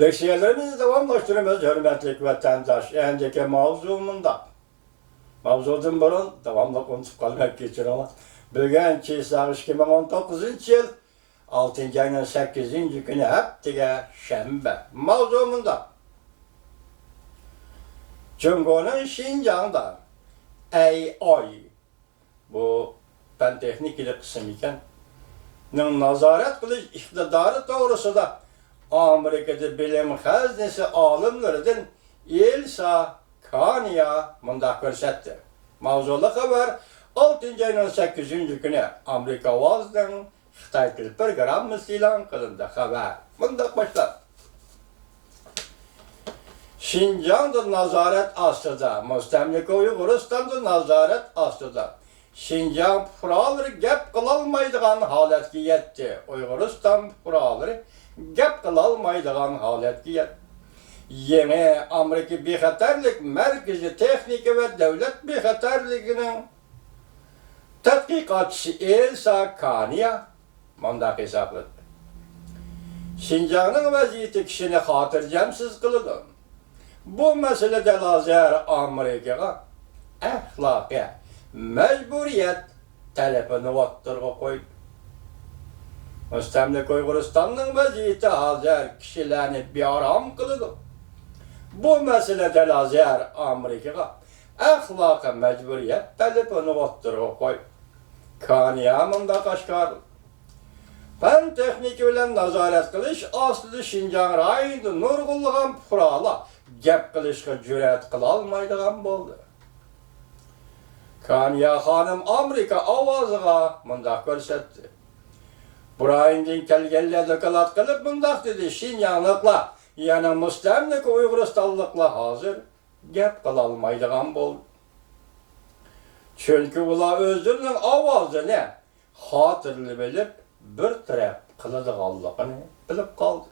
Leksiyelerimizi devamlaştırıyoruz hürmetlik vatandaş. Endeki mavzumunda. Mavzudun burun devamlı konuşup kalmak geçir ama. Bugün Çiğsağ 2019 yıl 6. ayının 8. günü heptige şembe. Mavzumunda. Cumhur'un Şincan'da AI, bu ben teknik ile kısım iken, nazaret kılış iktidarı doğrusu da Amerika'da bilim haznesi alimlerden Elsa Kania mındak görsetti. Mavzulu haber 6. ayının 8. günü Amerika vazdan Xitay til programı ilan kılındı haber. Mındak başlar. Şincan'da nazaret astıda, Müstemlik Uyguristan'da nazaret astıda. Şincan furaları gep kılalmaydıgan haletki yetti. Uyguristan furaları gep kılalmaydıgan haletki yetti. Yeni Amerika Bexatarlik Merkezi Texniki ve Devlet Bexatarligi'nin tədqiqatçısı Elsa Kania mındak hesapladı. Şincan'ın vaziyeti kişini hatırcamsız kılıdı. Bu meselede lazer Amerika'ya ahlaki mecburiyet talebini vatırga koydu. Müstemlik Uyguristan'ın vaziyeti hazır kişilerini bir aram kılıdı. Bu meselede lazer Amerika'ya ahlaki mecburiyet talebini vatırga koydu. Kaniyamında kaşkardı. Ben teknik bilen nazaret kılış aslı Şincan rayında nurgulluğun fırala gep kılışka cüret kılalmaydıgan boldu. Kaniya hanım Amerika avazıga mındak görsetti. Burayından kelgelle kılat kılıp mındak dedi Şincanlıkla yani Müstemlik Uyguristanlıkla hazır gep kılalmaydıgan boldu. Çünkü ula özünün avazını hatırlı bilip bir taraf kılıdıganlığını bilip kaldı.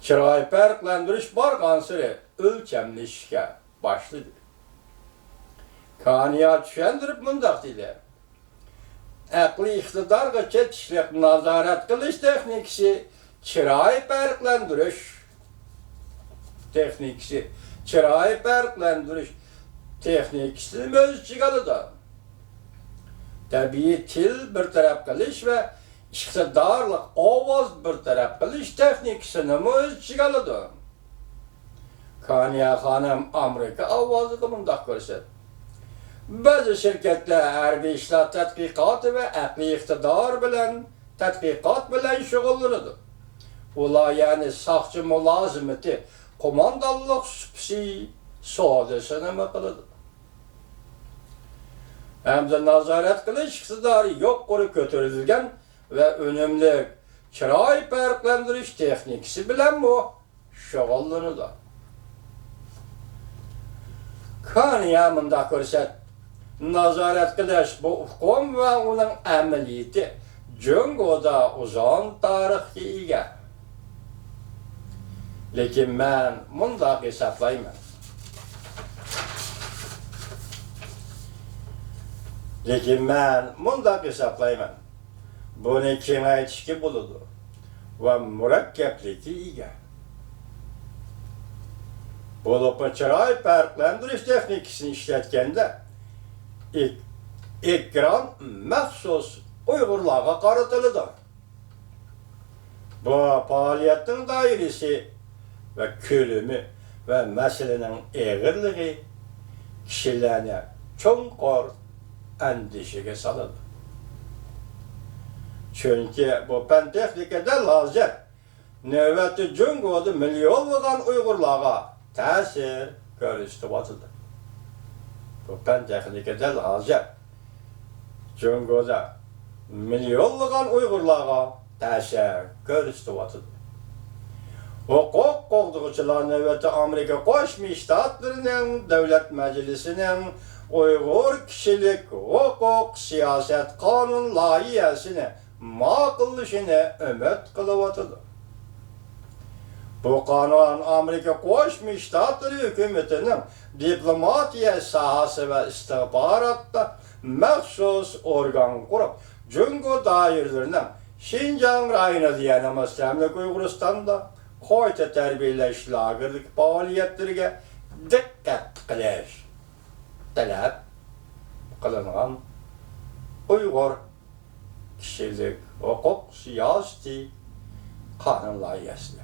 Çıray farklandırış bargan sıra ölçemli işe başladı. Kaniya düşendirip mındak dedi. Akli iktidarga çetişlik nazaret kılış teknikisi çıray farklandırış teknikisi çıray farklandırış teknikisini öz çıkalıdı. Tabii til bir taraf kılış ve iktidarlık avaz bir taraf kılış teknikisini öz çıkalıdı. Kaniya hanım Amerika avazı mındak görset. Bazı şirketler harbi işler tədqiqatı ve akli iktidar bilen tədqiqat bilen şugullanıdı. Ula yani sakçı mülazimeti komandallık süpsi sodasını mı kılıdı? Hem de nazaret kılış iktidarı yok kuru götürülgen ve önemli çıray farklandırış teknikisi bilen bu şugullanıdı. Kaniya mındak görset. Nazaret kılış bu hukum ve onun ameliyeti Cungo'da uzun tarihi ega. Lekin ben mındak hesaplayman. Lekin ben mındak hesaplayman. Bunu kengaytishga buludu ve murakkabligi ega. Bulup çıray farklandırış teknikisini işletkende ekran məxsus Uygurlarga qaratılıdı. Bu faaliyetin dairesi ve külümü ve meselenin ağırlığı kişilerine çonqor endişege salıdı. Çünkü bu pen texnikede lazım növbəti Cungo'da milyonluğun Uygurlarga təsir görüştübatıdır. Bu pen texnikede lazım Cungo'da milyonluğun Uygurlarga təsir görüştübatıdır. Hukuk qoğduqçılar növbəti Amerika Qoşmuş Ştatlarının Devlet Meclisi'nin Uygur kişilik hukuk siyaset kanun layihəsini maqıllışını ümit kılıvatıdır. Bu kanun Amerika Qoşmuş Ştatları hükümetinin diplomatiya sahası ve istihbaratta məxsus organ kurup Cungo dairlerinin Şincan rayını diyen Müstemlik Uyguristan'da qayta tarbiyalash lagerlik faoliyatlariga diqqat qilish talab qilingan Uyg'ur kishilik huquq siyosati qonun loyihasi.